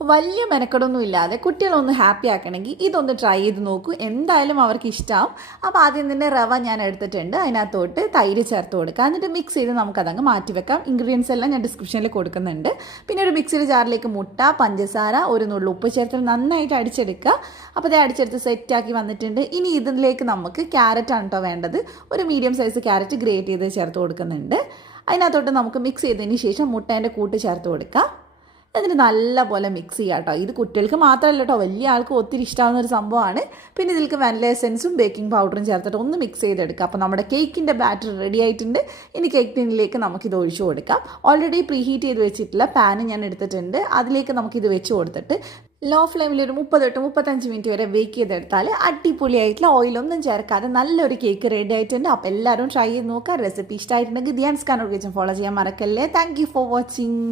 വലിയ മെനക്കെടൊന്നും ഇല്ലാതെ കുട്ടികളൊന്ന് ഹാപ്പി ആക്കണമെങ്കിൽ ഇതൊന്ന് ട്രൈ ചെയ്ത് നോക്കൂ, എന്തായാലും അവർക്ക് ഇഷ്ടമാവും. അപ്പോൾ ആദ്യം തന്നെ റവ ഞാൻ എടുത്തിട്ടുണ്ട്, അതിനകത്തോട്ട് തൈര് ചേർത്ത് കൊടുക്കുക. എന്നിട്ട് മിക്സ് ചെയ്ത് നമുക്കതങ്ങ് മാറ്റി വെക്കാം. ഇൻഗ്രീഡിയൻസ് എല്ലാം ഞാൻ ഡിസ്ക്രിപ്ഷനിൽ കൊടുക്കുന്നുണ്ട്. പിന്നെ ഒരു മിക്സിയുടെ ജാറിലേക്ക് മുട്ട, പഞ്ചസാര, ഒരു നുള്ളു ഉപ്പ് ചേർത്ത് നന്നായിട്ട് അടിച്ചെടുക്കുക. അപ്പോൾ അത് അടിച്ചെടുത്ത് സെറ്റാക്കി വന്നിട്ടുണ്ട്. ഇനി ഇതിലേക്ക് നമുക്ക് ക്യാരറ്റാണ് കേട്ടോ വേണ്ടത്. ഒരു മീഡിയം സൈസ് ക്യാരറ്റ് ഗ്രേറ്റ് ചെയ്ത് ചേർത്ത് കൊടുക്കുന്നുണ്ട്. അതിനകത്തോട്ട് നമുക്ക് മിക്സ് ചെയ്തതിന് ശേഷം മുട്ടേൻ്റെ കൂട്ട് ചേർത്ത് കൊടുക്കാം. എന്നിട്ട് നല്ലപോലെ മിക്സ് ചെയ്യാം കേട്ടോ. ഇത് കുട്ടികൾക്ക് മാത്രമല്ല കേട്ടോ, വലിയ ആൾക്ക് ഒത്തിരി ഇഷ്ടമാകുന്ന ഒരു സംഭവമാണ്. പിന്നെ ഇതിലേക്ക് വാനില എസൻസും ബേക്കിംഗ് പൗഡറും ചേർത്തിട്ട് ഒന്ന് മിക്സ് ചെയ്തെടുക്കുക. അപ്പോൾ നമ്മുടെ കേക്കിൻ്റെ ബാറ്റർ റെഡി ആയിട്ടുണ്ട്. ഇനി കേക്ക് ടിന്നിലേക്ക് നമുക്കിത് ഒഴിച്ചു കൊടുക്കാം. ഓൾറെഡി പ്രീ ഹീറ്റ് ചെയ്ത് വെച്ചിട്ടുള്ള പാന് ഞാൻ എടുത്തിട്ടുണ്ട്. അതിലേക്ക് നമുക്കിത് വെച്ച് കൊടുത്തിട്ട് ലോ ഫ്ലെയിമിൽ ഒരു 30 to 35 മിനിറ്റ് വരെ ബേക്ക് ചെയ്തെടുത്താൽ അടിപൊളിയായിട്ടുള്ള ഓയിലൊന്നും ചേർക്കാതെ നല്ലൊരു കേക്ക് റെഡി ആയിട്ടുണ്ട്. അപ്പോൾ എല്ലാവരും ട്രൈ ചെയ്ത് നോക്കുക. റെസിപ്പി ഇഷ്ടമായിട്ടുണ്ടെങ്കിൽ ദിയാൻസ് കാനോർ കിച്ചൻ ഫോളോ ചെയ്യാൻ മറക്കല്ലേ. Thank you for watching.